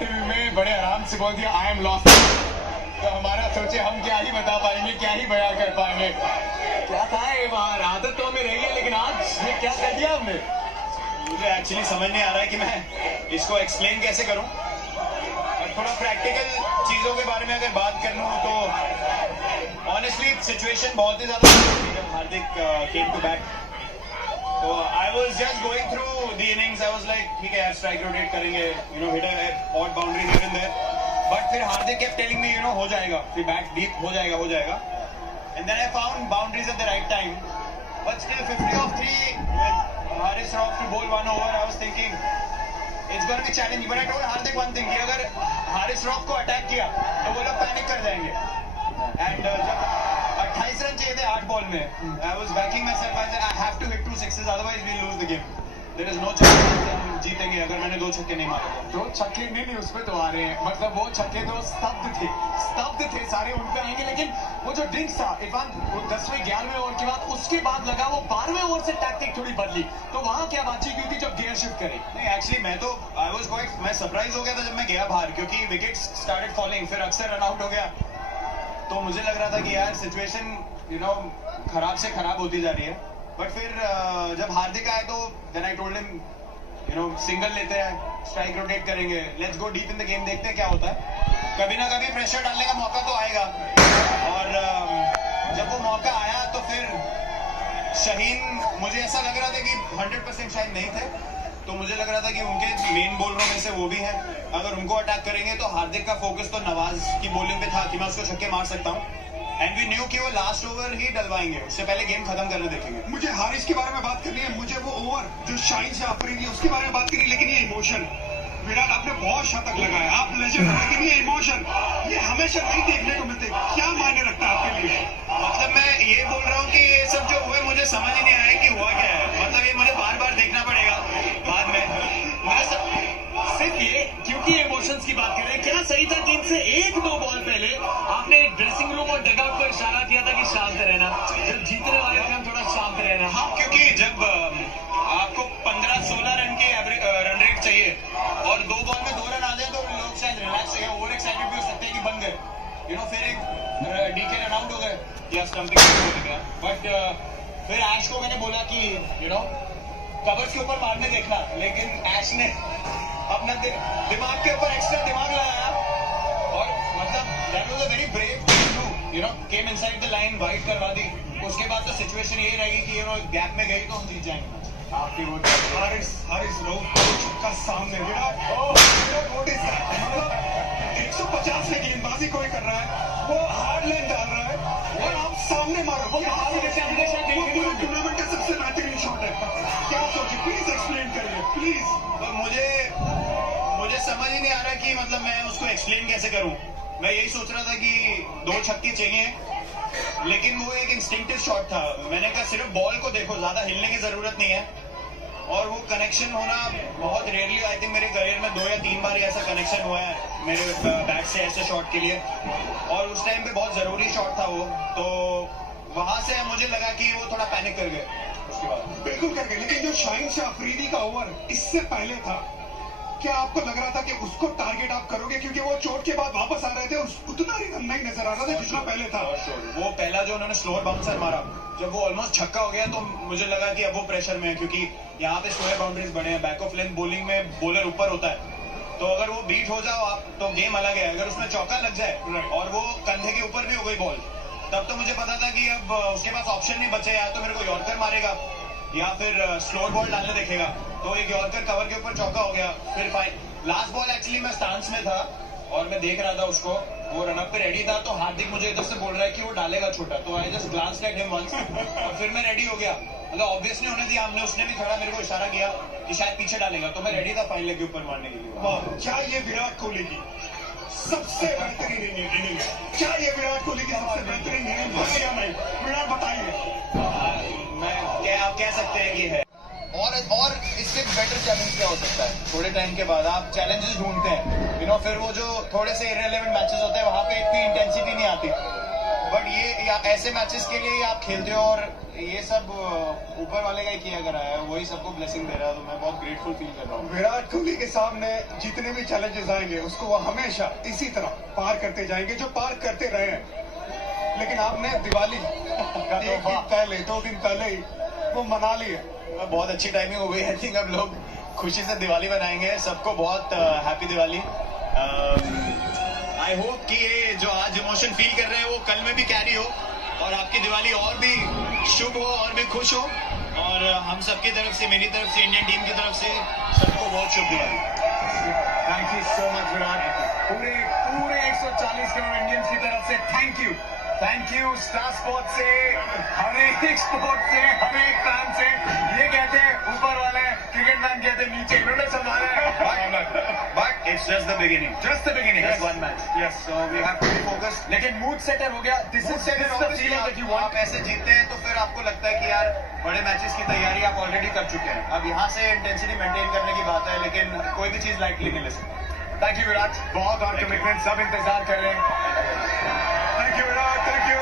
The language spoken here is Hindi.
इंटरव्यू में बड़े आराम से बोल दिया आई एम लॉस्ट। तो हमारा सोचे हम क्या ही बता पाएंगे, क्या ही बयां कर पाएंगे। क्या था ये बाहर, आदत तो हमें रही है, लेकिन आज ये क्या कर दिया हमने। मुझे एक्चुअली समझ नहीं आ रहा है कि मैं इसको एक्सप्लेन कैसे करूं। और थोड़ा प्रैक्टिकल चीज़ों के बारे में अगर बात कर लूं तो ऑनेस्टली सिचुएशन बहुत ही ज़्यादा जब हार्दिक केम टू बैट, तो I was just going through the innings. I was like ठीक है यार, स्ट्राइक रोटेट करेंगे, hit a odd boundary here and there. But फिर हार्दिक केप्ट टेलिंग मी हो जाएगा, फिर बैट डीप हो जाएगा। And then I found boundaries at the right time, but still 50 of 3 Haris Rauf to bowl 1 over. I was thinking it's going to be challenging, but I told Hardik one thing कि अगर Haris Rauf को अटैक किया तो वो लोग पैनिक कर जाएंगे। एंड जब 28 रन चाहिए थे 8 बॉल में, I was backing myself. I said I have to hit 2 sixes, otherwise we'll lose the game. There is no chance हम जीतेंगे अगर मैंने 2 छक्के नहीं मारे। 2 छक्के नहीं उसमें तो आ रहे हैं, मतलब वो छक्के तो स्तब्ध थे सारे, उन पे आएंगे। लेकिन वो जो ड्रिंक्स था इरफान, वो 10वें 11वें ओवर के बाद उसके बाद लगा, वो 12वें ओवर से टैक्टिक थोड़ी बदली, तो वहां क्या बातचीत हुई थी जब गियर शिफ्ट करे। नहीं एक्चुअली मैं सरप्राइज हो गया था जब मैं गया बाहर, क्योंकि विकेट्स स्टार्टेड फॉलिंग, फिर अक्सर रन आउट हो गया। तो मुझे लग रहा था कि यार सिचुएशन खराब से खराब होती जा रही है। बट फिर जब हार्दिक आए तो then I told him single लेते हैं, स्ट्राइक रोटेट करेंगे, let's go deep in the game, देखते हैं क्या होता है। कभी ना कभी प्रेशर डालने का मौका तो आएगा। और जब वो मौका आया तो फिर शाहीन, मुझे ऐसा लग रहा था कि 100% शाहीन नहीं थे, तो मुझे लग रहा था कि उनके मेन बॉलरों में से वो भी हैं। अगर उनको अटैक करेंगे तो हार्दिक का फोकस तो नवाज की बॉलिंग पे था कि मैं उसको छक्के मार सकता हूँ। एंड वी न्यू कि वो लास्ट ओवर ही डलवाएंगे, उससे पहले गेम खत्म करने देखेंगे। मुझे हारिस के बारे में बात करनी है, मुझे वो ओवर जो शाहीन से आफरीदी उसके बारे में बात करनी है, लेकिन ये इमोशन, विराट आपने बहुत शतक लगाया, आप लेजेंड हैं, लेकिन ये इमोशन ये हमेशा नहीं देखने को मिलते, क्या मायने रखता है आपके लिए? मतलब मैं ये बोल रहा हूँ कि ये सब जो हुआ मुझे समझ ही नहीं आया कि हुआ क्या है। मतलब ये मुझे बार बार देखना पड़ेगा बाद में। सिर्फ ये क्योंकि इमोशंस की बात कर रहे हैं, क्या सही था गेम से 1-2 बॉल पहले आपने ड्रेसिंग रूम और डगआउट को इशारा किया था कि शांत रहना, जब जीतने वाले थे हम थोड़ा शांत रहना। हाँ, क्योंकि जब आपको 15-16 रन की रन रेट चाहिए और 2 बॉल में 2 रन आ जाए तो लोग शायद रिलैक्स या ओवर एक्साइटेड भी हो सकते हैं कि बन गए। फिर एक डीके रन आउट हो गए या स्टंपिंग हो गया। बट फिर ऐश को मैंने बोला कि कवर्स के ऊपर मारने देखना, लेकिन ऐश ने अपना दिमाग के ऊपर एक्स्ट्रा दिमाग लगाया और मतलब that was a very brave thing to came inside the line, wide करवा दी। उसके बाद तो सिचुएशन ये रहेगी कि गैप में गई तो हम जीत जाएंगे। आपकी वो हारिस रऊफ का सामने विराट नोटिस है, मतलब 150 में गेंदबाजी कोई कर रहा है, वो हार्ड लाइन डाल रहा है और आप सामने मारो, वो पूरे टूर्नामेंट का सबसे बेहतरीन शॉट है। क्या सोचिए, प्लीज एक्सप्लेन करिए प्लीज। तो मुझे समझ ही नहीं आ रहा कि मतलब मैं उसको एक्सप्लेन कैसे करूं। मैं यही सोच रहा था कि 2 छक्के चाहिए, लेकिन वो एक इंस्टिंक्टिव शॉट था। मैंने कहा सिर्फ बॉल को देखो, ज्यादा हिलने की जरूरत नहीं है। और वो कनेक्शन होना बहुत रेयरली, आई थिंक मेरे करियर में 2 या 3 बार ऐसा कनेक्शन हुआ है मेरे बैट से ऐसे शॉट के लिए, और उस टाइम पे बहुत जरूरी शॉट था वो। तो वहां से मुझे लगा कि वो थोड़ा पैनिक कर गए उसके बाद। बिल्कुल कर गए, लेकिन जो शाहीन से अफरीदी का ओवर इससे पहले था, क्या आपको लग रहा था कि उसको टारगेट आप करोगे? क्योंकि वो चोट के बाद वापस आ रहे थे, उतना रिदम नहीं नजर आ रहा था जितना पहले था। वो पहला जो उन्होंने स्लोअर बाउंसर मारा, जब वो ऑलमोस्ट छक्का हो गया तो मुझे लगा कि अब वो प्रेशर में है, क्योंकि यहाँ पे स्लोअर बाउंड्रीज बने हैं। बैक ऑफ लेंथ बॉलिंग में बॉलर ऊपर होता है, तो अगर वो बीट हो जाओ आप तो गेम अलग है। अगर उसमें चौका लग जाए और वो कंधे के ऊपर भी हो गई बॉल, तब तो मुझे पता था कि अब उसके पास ऑप्शन नहीं बचे, या तो मेरे को यॉर्कर मारेगा या फिर स्लोअर बॉल डालने देखेगा। तो एक यॉर्कर कवर के ऊपर चौका हो गया। फिर लास्ट बॉल एक्चुअली मैं स्टांस में था और मैं देख रहा था उसको, वो रनअप पे रेडी था, तो हार्दिक मुझे इधर से बोल रहा है कि वो डालेगा छोटा, तो I just glanced at him once और फिर मैं रेडी हो गया। मतलब ऑब्वियसली होने दिया हमने, उसने भी थोड़ा मेरे को इशारा किया कि शायद पीछे डालेगा, तो मैं रेडी था फाइन लेग के ऊपर मारने के लिए। क्या ये विराट कोहली की सबसे बेहतरीन इनिंग? क्या ये विराट कोहली की सबसे बेहतरीन इनिंग है या नहीं? विराट बताइए। मैं क्या आप कह सकते हैं कि है, और इससे बेटर चैलेंज क्या हो सकता है? थोड़े टाइम के बाद आप चैलेंजेस ढूंढते हैं, फिर वो जो थोड़े से इररिलेवेंट मैचेस होते हैं वहां पे इतनी इंटेंसिटी नहीं आती। बट ऐसे मैचेस के लिए आप खेलते हो और ये सब ऊपर वाले का ही किया करा है, वही सबको ब्लेसिंग दे रहा है, तो मैं बहुत ग्रेटफुल फील कर रहा हूँ। विराट कोहली के सामने जितने भी चैलेंजेस आएंगे उसको वो हमेशा इसी तरह पार करते जाएंगे जो पार करते रहे हैं। लेकिन आपने दिवाली एक दिन पहले 2 दिन पहले ही वो मना ली है। बहुत अच्छी टाइमिंग हो गई। आई थिंक अब लोग खुशी से दिवाली मनाएंगे। सबको बहुत हैप्पी दिवाली। आई होप कि ये जो आज इमोशन फील कर रहे हैं वो कल में भी कैरी हो और आपकी दिवाली और भी शुभ हो और भी खुश हो। और हम सबकी तरफ से, मेरी तरफ से, इंडियन टीम की तरफ से सबको बहुत शुभ Diwali. Thank you so much Virat. पूरे 140 करोड़ इंडियंस की तरफ से थैंक यू स्टार स्पोर्ट्स से, हर एक स्पोर्ट से, हर एक फैन से। ये कहते हैं ऊपर वाले, क्रिकेट मैन कहते हैं नीचे, इन्होंने संभाला है। But it's just the beginning. Just the beginning. Just Yes. one match. Yes. So we have to be focused. लेकिन मूड सेटर हो गया। This is the feeling that you want. आप ऐसे जीतते हैं तो फिर आपको लगता है कि यार बड़े मैचेस की तैयारी आप ऑलरेडी कर चुके हैं। अब यहाँ से इंटेंसिटी मेंटेन करने की बात है, लेकिन कोई भी चीज लाइटली नहीं ले सकते। थैंक यू विराट, बहुत और कमिटमेंट, सब इंतजार कर रहे हैं। Thank you Virat, thank you.